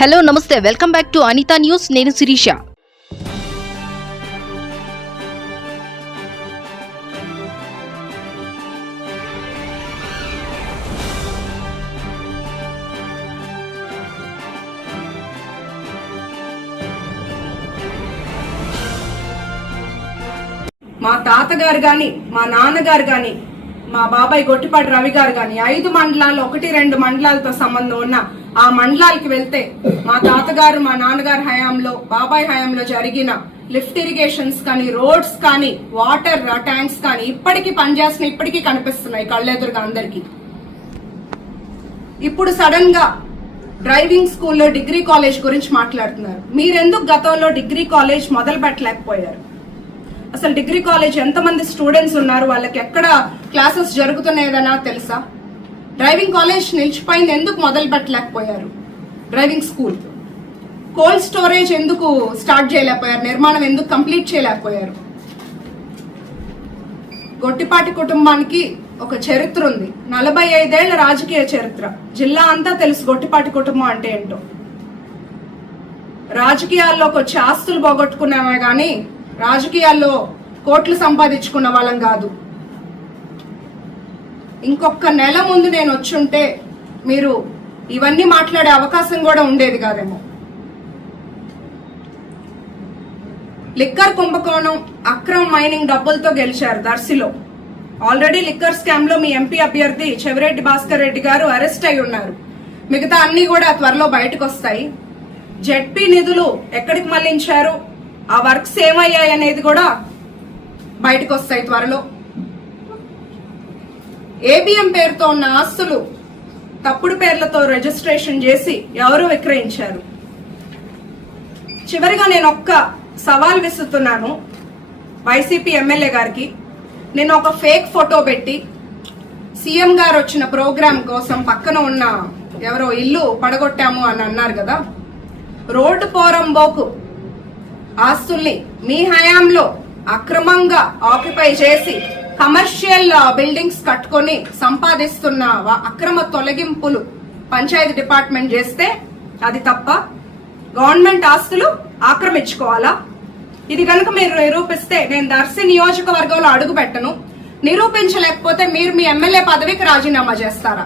Hello నమస్తే. Welcome back to Anitha news. నేను శిరీష. మా తాతగారు కానీ మా నాన్నగారు కానీ మా బాబాయ్ గొట్టిపాటి రవి గారు గాని ఐదు మండలాలు ఒకటి రెండు మండలాలతో సంబంధం ఉన్న ఆ మండలాలకి వెళ్తే మా తాతగారు మా నాన్నగారు హయాంలో బాబాయ్ హయాంలో జరిగిన లిఫ్ట్ ఇరిగేషన్స్ కానీ రోడ్స్ కానీ వాటర్ ట్యాంక్స్ కానీ ఇప్పటికీ పనిచేస్తున్న ఇప్పటికీ కనిపిస్తున్నాయి కళ్ళెదురుగా అందరికీ. ఇప్పుడు సడన్గా డ్రైవింగ్ స్కూల్లో డిగ్రీ కాలేజ్ గురించి మాట్లాడుతున్నారు. మీరెందుకు గతంలో డిగ్రీ కాలేజ్ మొదలు పెట్టలేకపోయారు అసలు డిగ్రీ కాలేజ్ ఎంతమంది స్టూడెంట్స్ ఉన్నారు? వాళ్ళకి ఎక్కడ క్లాసెస్ జరుగుతున్నాయదనా తెలుసా? డ్రైవింగ్ కాలేజ్ నిలిచిపోయింది ఎందుకు మొదలు పెట్టలేకపోయారు డ్రైవింగ్ స్కూల్. కోల్డ్ స్టోరేజ్ ఎందుకు స్టార్ట్ చేయలేకపోయారు? నిర్మాణం ఎందుకు కంప్లీట్ చేయలేకపోయారు? గొట్టిపాటి కుటుంబానికి ఒక చరిత్ర ఉంది. నలభై ఐదేళ్ళ రాజకీయ చరిత్ర. జిల్లా అంతా తెలుసు గొట్టిపాటి కుటుంబం అంటే ఏంటో. రాజకీయాల్లోకి వచ్చి ఆస్తులు పోగొట్టుకున్నామే కానీ రాజకీయాల్లో కోట్లు సంపాదించుకున్న వాళ్ళం కాదు. ఇంకొక నెల ముందు నేను వచ్చుంటే మీరు ఇవన్నీ మాట్లాడే అవకాశం కూడా ఉండేది కాదేమో. లిక్కర్ కుంభకోణం అక్రమ్ మైనింగ్ డబ్బులతో గెలిచారు దర్శిలో. ఆల్రెడీ లిక్కర్ స్కామ్లో మీ ఎంపీ అభ్యర్థి చెవిరెడ్డి భాస్కర్ రెడ్డి గారు అరెస్ట్ అయి ఉన్నారు. మిగతా అన్ని కూడా త్వరలో బయటకు వస్తాయి జెడ్పీ నిధులు ఎక్కడికి మళ్ళించారు? ఆ వర్క్స్ ఏమయ్యాయి అనేది కూడా బయటకు వస్తాయి త్వరలో. ఏబిఎం పేరుతో ఉన్న ఆస్తులు తప్పుడు పేర్లతో రిజిస్ట్రేషన్ చేసి ఎవరు విక్రయించారు? చివరిగా నేను ఒక్క సవాల్ విసురుతున్నాను వైసీపీ ఎమ్మెల్యే గారికి. నేను ఒక ఫేక్ ఫోటో పెట్టి సీఎం గారు వచ్చిన ప్రోగ్రాం కోసం పక్కన ఉన్న ఎవరో ఇల్లు పడగొట్టాము అని అన్నారు కదా. రోడ్డు పోరంబోకు ఆస్తుల్ని మీ హయాంలో అక్రమంగా ఆక్యుపై చేసి కమర్షియల్ బిల్డింగ్స్ కట్టుకొని సంపాదిస్తున్న అక్రమ తొలగింపులు పంచాయతీ డిపార్ట్మెంట్ చేస్తే అది తప్ప గవర్నమెంట్ ఆస్తులు ఆక్రమించుకోవాలా? ఇది కనుక మీరు నిరూపిస్తే నేను దర్శి నియోజకవర్గంలో అడుగు పెట్టను నిరూపించలేకపోతే మీరు మీ ఎమ్మెల్యే పదవికి రాజీనామా చేస్తారా?